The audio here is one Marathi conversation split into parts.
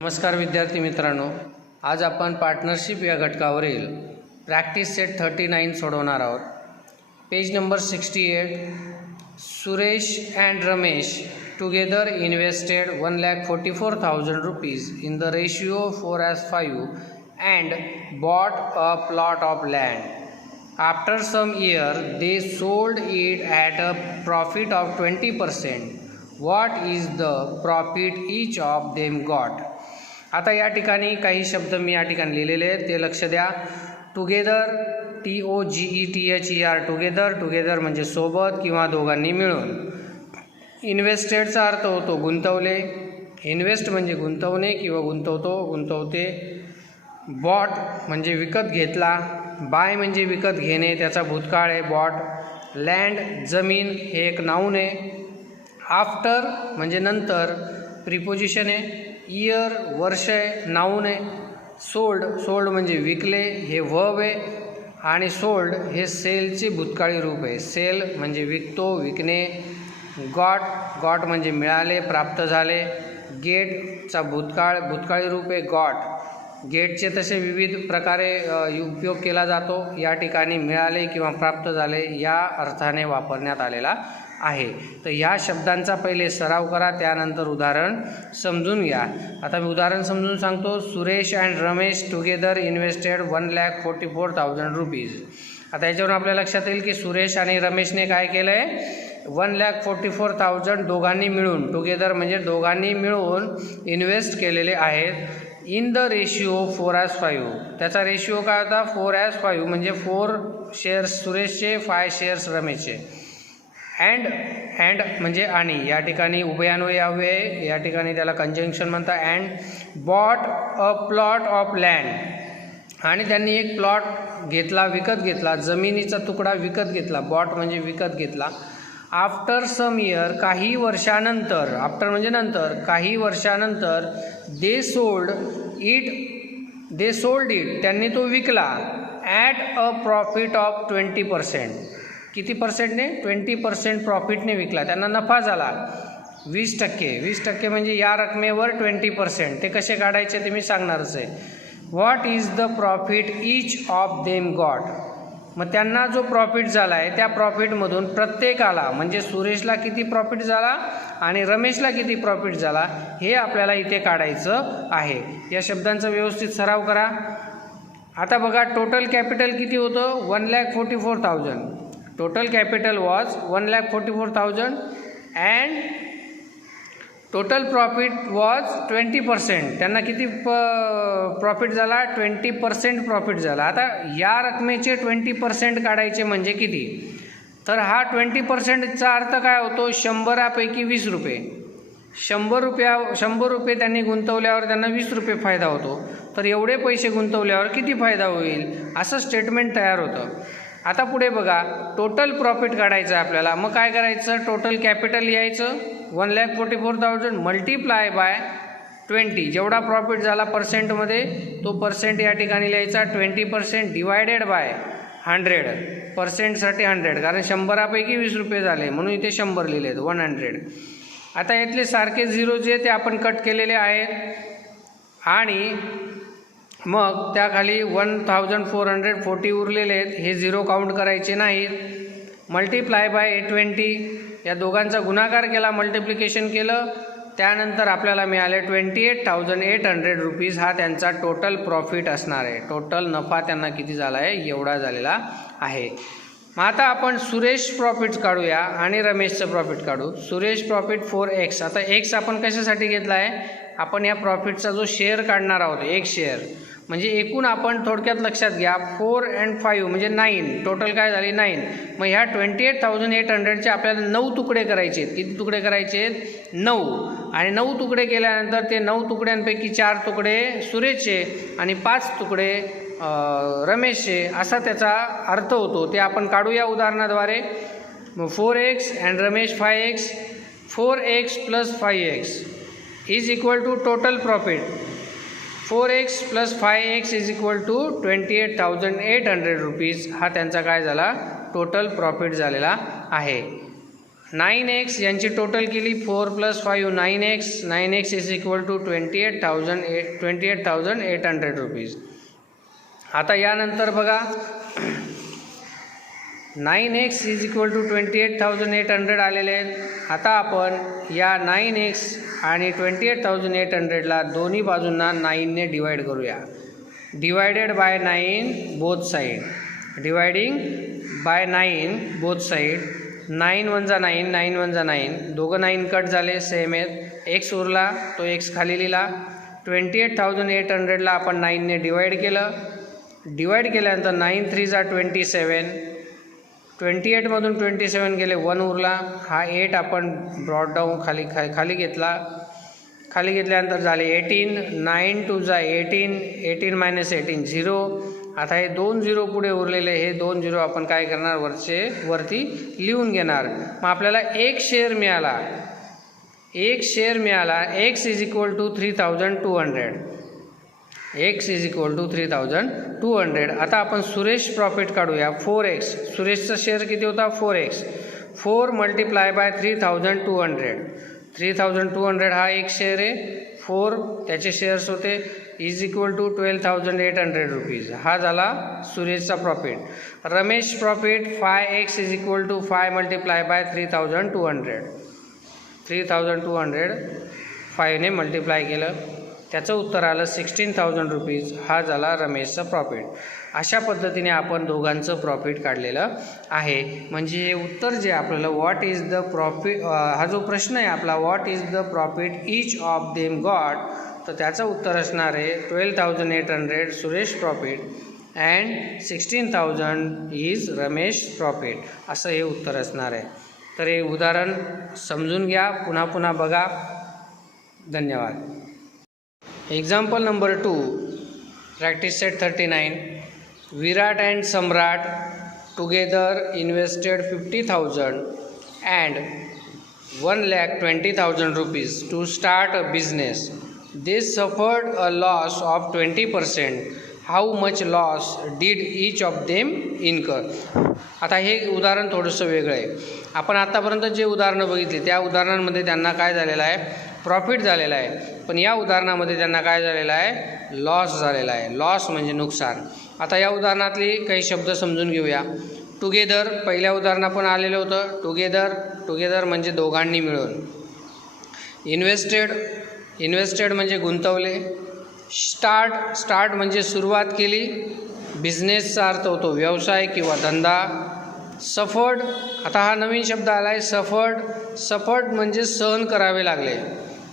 नमस्कार विद्यार्थी मित्रांनो, आज आपण पार्टनरशिप या घटकावरील प्रॅक्टिस सेट 39 सोडवणार आहोत. Page number 68. Suresh and Ramesh together invested 1,44,000 rupees in the ratio 4:5 and bought a plot of land. After some year, they sold it at a profit of 20%. What is the profit each of them got? आता या ठिकाणी काही शब्द मी या ठिकाणी लिहिलेले आहेत, ते लक्ष द्या. टुगेदर, TOGETHER, टुगेदर म्हणजे सोबत किंवा दोघांनी मिळून. इन्व्हेस्टेडचा अर्थ होतो गुंतवले, इन्व्हेस्ट म्हणजे गुंतवणे किंवा गुंतवते. बॉट म्हणजे विकत घेतला, बाय म्हणजे विकत घेणे, त्याचा भूतकाळ आहे बॉट. लँड जमीन हे एक नाऊन आहे. आफ्टर म्हणजे नंतर, प्रिपोजिशन आहे. इयर वर्ष आहे, नाऊन आहे. सोल्ड म्हणजे विकले, हे वर्ब आहे. आणि सोल्ड हे सेलचे भूतकाळी रूप आहे. सेल म्हणजे विकतो, विकणे. गॉट म्हणजे मिळाले, प्राप्त झाले. गेटचा भूतकाळी रूप आहे गॉट. गेटचे तसे विविध प्रकारे उपयोग केला जातो. या ठिकाणी मिळाले किंवा प्राप्त झाले या अर्थाने वापरण्यात आलेला आहे. तर ह्या शब्दांचा पहिले सराव करा, त्यानंतर उदाहरण समजून घ्या. आता मी उदाहरण समजून सांगतो. Suresh and Ramesh together invested 1,44,000 rupees. आता याच्यावरून आपल्या लक्षात येईल की सुरेश आणि रमेशने काय केलं आहे, 1,44,000 दोघांनी मिळून, टुगेदर म्हणजे दोघांनी मिळून इन्व्हेस्ट केलेले आहेत. In the ratio 4:5. त्याचा रेशिओ काय होता, 4:5 म्हणजे 4 शेअर्स सुरेशचे, 5 शेअर्स रमेशचे. अँड म्हणजे आणि, या ठिकाणी उभयान्वयी अव्यय आहे, या ठिकाणी त्याला कंजंक्शन म्हणतात. And bought a plot of land, आणि त्यांनी एक प्लॉट घेतला, विकत घेतला, जमिनीचा तुकडा विकत घेतला. बॉट म्हणजे विकत घेतला. आफ्टर सम इयर, काही वर्षानंतर, आफ्टर म्हणजे नंतर, काही वर्षानंतर. दे सोल्ड इट, त्यांनी तो विकला. At a profit of 20%. किती पर्सेंटने, 20% प्रॉफिटने विकला, त्यांना नफा झाला 20%. म्हणजे या रकमेवर 20%. ते कसे काढायचे ते मी सांगणारच आहे. What is the profit each of them got. मग त्यांना जो प्रॉफिट झाला आहे त्या प्रॉफिटमधून प्रत्येकाला, म्हणजे सुरेशला किती प्रॉफिट झाला आणि रमेशला किती प्रॉफिट झाला, हे आपल्याला इथे काढायचं आहे. या शब्दांचा व्यवस्थित सराव करा. आता बघा, टोटल कॅपिटल किती होतं, 1,44,000. Total capital was 1,44,000 and total profit was 20%. त्यांना किती प्रॉफिट झाला, 20% प्रॉफिट झाला. आता या रकमेचे 20% काढायचे म्हणजे किती, तर हा 20%चा अर्थ काय होतो, 100पैकी 20 रुपये. 100 रुपये त्यांनी गुंतवल्यावर त्यांना 20 रुपये फायदा होतो. तर एवढे पैसे गुंतवल्यावर किती फायदा होईल, असं स्टेटमेंट तयार होतं. आता पुढे बघा, टोटल प्रॉफिट काढायचं आहे आपल्याला. मग काय करायचं, टोटल कॅपिटल लिहायचं 1,44,000 मल्टिप्लाय बाय 20. जेवढा प्रॉफिट झाला पर्सेंटमध्ये तो पर्सेंट या ठिकाणी लिहायचा. 20% डिवायडेड बाय 100. पर्सेंटसाठी 100, कारण 100पैकी 20 रुपये झाले म्हणून इथे 100 लिहिले, 100. आता यातले सारखे झिरो जे ते आपण कट केलेले आहेत, आणि मग त्याखाली 1,440 उरलेले आहेत, हे झिरो काउंट करायचे नाहीत. मल्टिप्लाय बाय 20, या दोघांचा गुणाकार केला, मल्टिप्लिकेशन केलं, त्यानंतर आपल्याला मिळाले 28,800 rupees. हा त्यांचा टोटल प्रॉफिट असणार आहे. टोटल नफा त्यांना किती झाला आहे, एवढा झालेला आहे. मग आता आपण सुरेश प्रॉफिट काढूया आणि रमेशचं प्रॉफिट काढू. Suresh profit 4x. आता x आपण कशासाठी घेतला आहे, आपण या प्रॉफिटचा जो शेअर काढणार आहोत, एक शेअर म्हणजे एकूण, आपण थोडक्यात लक्षात घ्या, 4 and 5 म्हणजे 9. टोटल काय झाली, 9. मग ह्या 28,800चे आपल्याला 9 तुकडे करायचे आहेत. किती तुकडे करायचे आहेत, 9. आणि 9 तुकडे केल्यानंतर ते 9 तुकड्यांपैकी 4 तुकडे सुरेशचे आणि 5 तुकडे रमेशचे, असा त्याचा अर्थ होतो. ते आपण काढूया उदाहरणाद्वारे. 4x and Ramesh 5x. 4x + 5x is equal to total profit. 4x + 5x is equal to 28,800 rupees. हा त्यांचा काय झाला, टोटल प्रॉफिट झालेला आहे. 9x यांची टोटल केली 4 + 5 9x. 9x is equal to 28,800 rupees. आता यानंतर बघा 9x इज इक्वल टू 28,800 आलेले आहेत. आता आपण या 9x आणि 28,800ला दोन्ही बाजूंना 9ने डिवाइड करूया. Divided by 9 both side. Dividing bye 9 both side. 9 × 9 9 × 9 दोघं 9 कट झाले सेम आहेत. x उरला तो x खाली लिहिला. 28,800ला आपण 9ने डिवाइड केलं. डिवाइड केल्यानंतर 9 × 3 = 27. 28मधून 27 गेले 1 उरला. हा 8 आपण ब्रॉड डाऊन खाली घेतला. खाली घेतल्यानंतर झाले 18. 9 × 2 = 18. 18 - 18 0. आता हे 2 0 पुढे उरलेले हे 2 0 आपण काय करणार वरती लिहून घेणार. मग आपल्याला एक शेअर मिळाला. x is equal to 3,200. x is equal to 3,200. आता आपण सुरेश प्रॉफिट काढूया. 4x सुरेशचा शेअर किती होता 4x. 4 × 3,200. 3,200 हा एक शेअर आहे. 4 त्याचे शेअर्स होते इज इक्वल टू 12,800 रुपीज. हा झाला सुरेशचा profit. Ramesh profit 5x is equal to 5 × 3,200. 3,200 5ने मल्टिप्लाय केलं त्याचं उत्तर आलं 16,000 रुपीज. हा झाला रमेशचा प्रॉफिट. अशा पद्धतीने आपण दोघांचं प्रॉफिट काढलेलं आहे. म्हणजे हे उत्तर जे आपल्याला व्हॉट इज द प्रॉफिट, हा जो प्रश्न आहे आपला what is the profit each of them got, तर त्याचं उत्तर असणार आहे 12,800 Suresh profit and 16,000 is Ramesh profit. असं हे उत्तर असणार आहे. तर हे उदाहरण समजून घ्या, पुन्हा बघा. धन्यवाद. Example number 2 practice set 39. Virat and Samrat together invested 50,000 and 1,20,000 rupees to start a business. They suffered a loss of 20%. How much loss did each of them incur. आता हे उदाहरण थोडंसं वेगळं आहे. आपण आत्तापर्यंत जे उदाहरणं बघितली त्या उदाहरणांमध्ये त्यांना काय झालेलं आहे प्रॉफिट झालेला आहे. पण या उदाहरणामध्ये त्यांना काय झालेलं आहे लॉस झालेला आहे. लॉस म्हणजे नुकसान. आता या उदाहरणातली काही शब्द समजून घेऊया. टुगेदर पहिल्या उदाहरणं पण आलेलं होतं. टुगेदर म्हणजे दोघांनी मिळून. इन्व्हेस्टेड म्हणजे गुंतवले. स्टार्ट म्हणजे सुरुवात केली. बिझनेसचा अर्थ होतो व्यवसाय किंवा धंदा. सफर्ड आता हा नवीन शब्द आला आहे. सफर्ड म्हणजे सहन करावे लागले.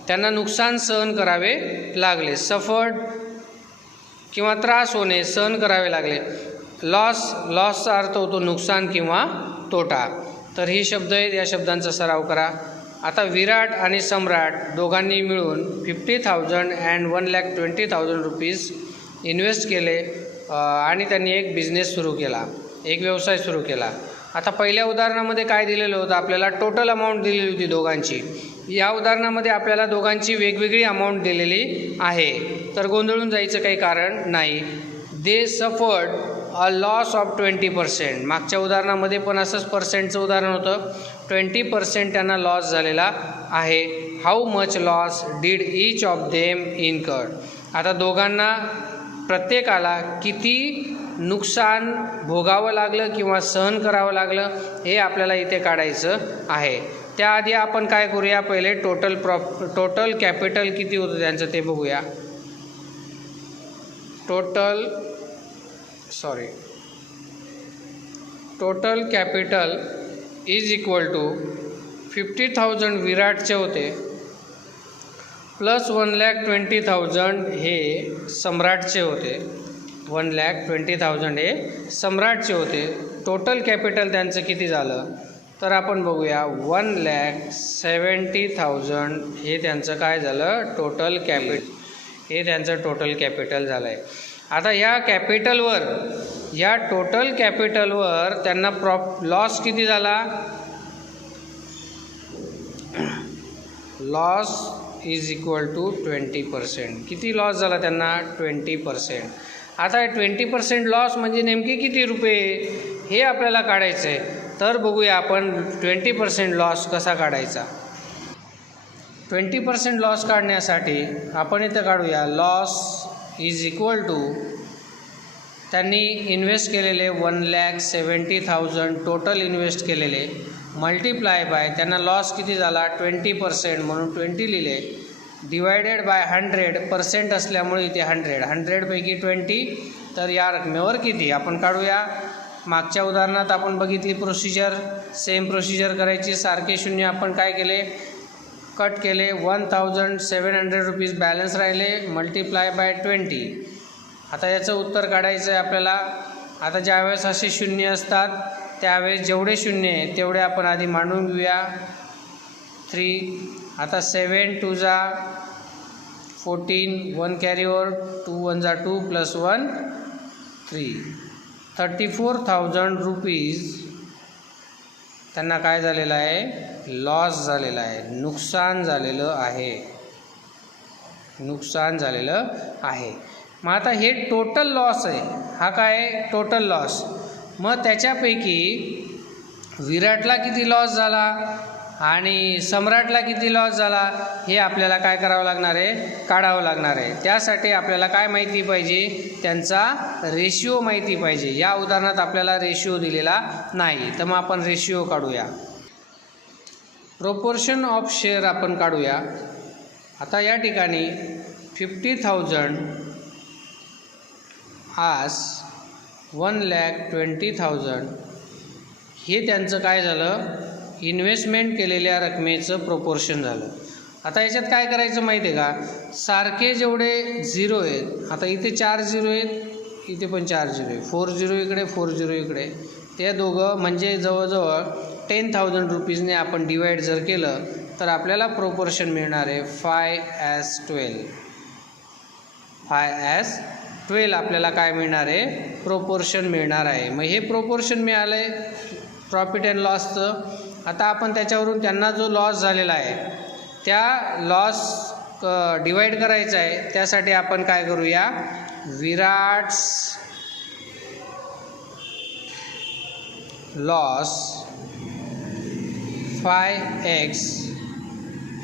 त्यांना नुकसान सहन करावे लागले. सफर्ड किंवा त्रास होणे सहन करावे लागले. लॉसचा अर्थ होतो नुकसान किंवा तोटा. तर ही शब्द आहेत, या शब्दांचा सराव करा. आता विराट आणि सम्राट दोघांनी मिळून 50,000 अँड 1,20,000 रुपीज इन्व्हेस्ट केले आणि त्यांनी एक बिझनेस सुरू केला, एक व्यवसाय सुरू केला. आता पहिल्या उदाहरणामध्ये काय दिलेलं होतं आपल्याला टोटल अमाऊंट दिलेली होती दोघांची. या उदाहरणामध्ये आपल्याला दोघांची वेगवेगळी अमाऊंट दिलेली आहे. तर गोंधळून जायचं काही कारण नाही. दे सफर्ड अ लॉस ऑफ 20%. मागच्या उदाहरणामध्ये पण असंच पर्सेंटचं उदाहरण होतं. 20% त्यांना लॉस झालेला आहे. How much loss did each of them incurred. आता दोघांना प्रत्येकाला किती नुकसान भोगावं लागलं किंवा सहन करावं लागलं हे आपल्याला इथे काढायचं आहे. त्याआधी आपण काय करूया पहिले टोटल कॅपिटल किती होतं त्यांचं ते बघूया. Total capital is equal to 50,000 विराटचे होते प्लस 1,20,000 हे सम्राटचे होते. 1,20,000 हे सम्राटचे होते. टोटल कॅपिटल त्यांचं किती झालं तर आपण बघूया 1,70,000 हे त्यांचं काय झालं टोटल कॅपिटल. हे त्यांचं टोटल कॅपिटल झालं आहे. आता या टोटल कॅपिटलवर त्यांना लॉस किती झाला. Loss is equal to 20%. किती लॉस झाला त्यांना 20%. आता 20% लॉस म्हणजे नेमके किती रुपये हे आपल्याला काढायचं आहे. तर बघूया आपण 20% लॉस कसा काढायचा. 20% लॉस काढण्यासाठी आपण इथं काढूया लॉस इज इक्वल टू त्यांनी इन्व्हेस्ट केलेले 1,70,000 टोटल इन्व्हेस्ट केलेले मल्टिप्लाय बाय त्यांना लॉस किती झाला 20% म्हणून 20 लिहिले डिवायडेड बाय 100% असल्यामुळे इथे 100 पैकी 20 तर या रकमेवर किती आपण काढूया. मागच्या उदाहरणात आपण बघितली प्रोसिजर सेम प्रोसिजर करायची. सारखे शून्य आपण काय केले कट केले 1,700 रुपीज बॅलन्स राहिले मल्टिप्लाय बाय 20. आता याचं उत्तर काढायचं आहे आपल्याला. आता ज्यावेळेस असे शून्य असतात त्यावेळेस जेवढे शून्य आहे तेवढे आपण आधी मांडून घेऊया 3. आता 7 2 जा 14 1 कॅरी ओव्हर 2 1 जा 2 + 1 3 34,000 रुपीज त्यांना काय झालेलं आहे लॉस झालेला आहे नुकसान झालेलं आहे. मग आता हे टोटल लॉस आहे हा काय टोटल लॉस. मग त्याच्यापैकी विराटला किती लॉस झाला आणि सम्राटला किती लॉस झाला हे आपल्याला काय करावं लागणार आहे काढावं लागणार आहे. त्यासाठी आपल्याला काय माहिती पाहिजे त्यांचा रेशिओ माहिती पाहिजे. या उदाहरणात आपल्याला रेशिओ दिलेला नाही तर मग आपण रेशिओ काढूया. प्रोपोर्शन ऑफ शेअर आपण काढूया. आता या ठिकाणी 50,000 आज 1,20,000 हे त्यांचं काय झालं इन्व्हेस्टमेंट केलेल्या रकमेचं प्रोपोर्शन झालं. आता याच्यात काय करायचं माहिती आहे का सारखे जेवढे झिरो आहेत आता इथे 4 झिरो आहेत इथे पण 4 झिरो आहे 4 झिरो इकडे 4 झिरो इकडे ते दोघं म्हणजे जवळजवळ 10,000 रुपीजने आपण डिवाईड जर केलं तर आपल्याला प्रोपोर्शन मिळणार आहे 5/12. 5/12 आपल्याला काय मिळणार आहे प्रोपोर्शन मिळणार आहे. मग हे प्रोपोर्शन मिळालं आहे प्रॉफिट अँड लॉसचं. आता आपण त्याच्यावरून त्यांना जो लॉस झालेला आहे त्या लॉस डिवाईड करायचा आहे. त्यासाठी आपण काय करूया Virat's loss 5x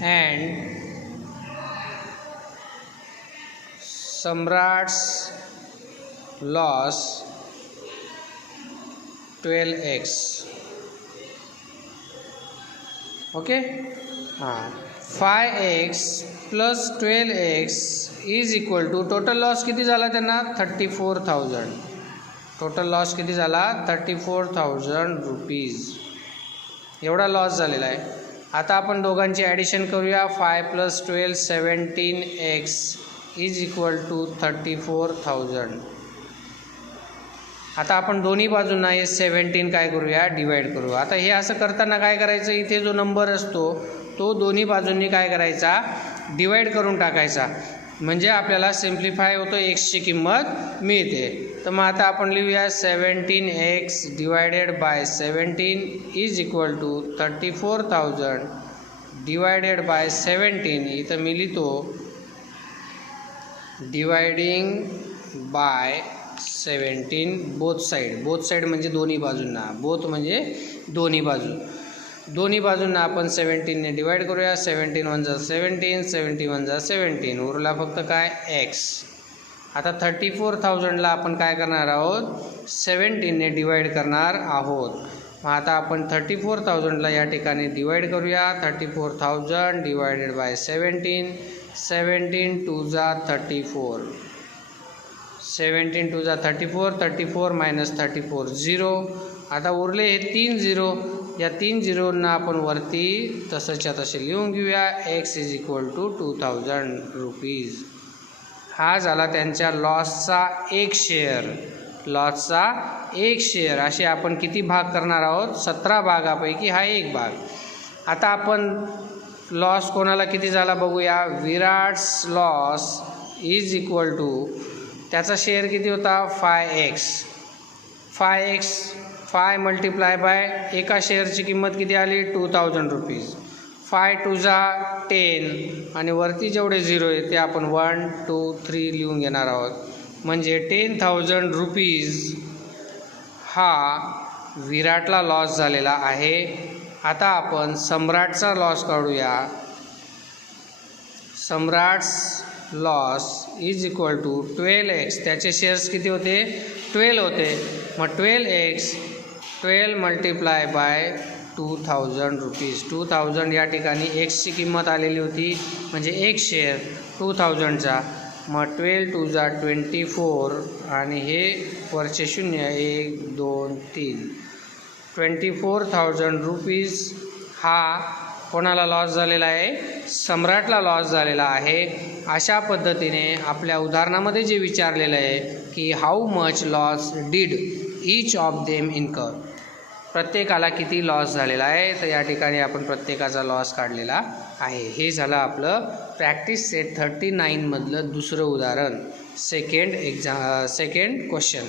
and Samrat's loss 12x. Okay हां 5x + 12x is equal to total loss किती झाला त्यांना 34,000. टोटल लॉस किती झाला 34,000 रुपीज एवढा लॉस झालेला आहे. आता आपण दोघांची ॲडिशन करूया 5 + 12 17x इज इक्वल टू 34,000. आता आपण दोन्ही बाजूंना हे 17 काय करूया डिवाईड करू. आता हे असं करताना काय करायचं इथे जो नंबर असतो तो दोन्ही बाजूंनी काय करायचा डिवाईड करून टाकायचा म्हणजे आपल्याला सिम्प्लिफाय होतं एक्सची किंमत मिळते. तर मग आता आपण लिहूया 17x divided by 17 is equal to 34,000 divided by 17. इथं मी लिहितो डिवायडिंग बाय 17 बोथ साईड म्हणजे दोन्ही बाजूंना बोथ म्हणजे दोन्ही बाजूंना आपण 17 ने डिवाइड करूया. 17 1 जा 17 17 1 जा 17 उरला फक्त काय x. आता 34,000ला आपण काय करणार आहोत 17 ने डिवाइड करणार आहोत. मग आता आपण 34,000ला या ठिकाणी डिवाइड करूया. 34,000 डिवायडेड बाय 17 17 2 जा 34 17 2 जा 34 34 - 34 0. आता उरले हे 3 झिरो या 3 झिरोंना आपण वरती तसंच्या तसे लिहून घेऊया. x is equal to 2,000 rupees. हा झाला त्यांच्या लॉसचा एक शेअर. असे आपण किती भाग करणार आहोत 17 भागापैकी हा एक भाग. आता आपण लॉस कोणाला किती झाला बघूया. Virat's loss is equal to त्याचा शेअर किती होता 5x 5 मल्टिप्लाय बाय एका शेअरची किंमत किती आली 2,000 रुपीज. 5 2 जा 10 आणि वरती जेवढे झिरो आहे ते आपण 1 2 3 लिहून घेणार आहोत. म्हणजे 10,000 रुपीज हा विराटला लॉस झालेला आहे. आता आपण सम्राटचा लॉस काढूया. Samrat's loss is equal to 12x. त्याचे शेअर्स किती होते? 12 होते. मग 12x 12 मल्टिप्लाय बाय 2000 रुपीज. 2000 या ठिकाणी एक्सची किंमत आलेली होती, म्हणजे एक शेअर 2000चा. मग 12 2 जा 24 आणि हे वरचे शून्य 1 2 3 24,000 रुपीज हा कोणाला लॉस झालेला आहे? सम्राटला लॉस झालेला आहे. अशा पद्धतीने आपल्या उदाहरणामध्ये जे विचारलेलं आहे की how much loss did each of them incur, प्रत्येकाला किती लॉस झालेला आहे. तर या ठिकाणी आपण प्रत्येकाचा लॉस काढलेला आहे. हे झालं आपलं प्रॅक्टिस सेट 39 मधलं दुसरं उदाहरण, सेकंड क्वेश्चन.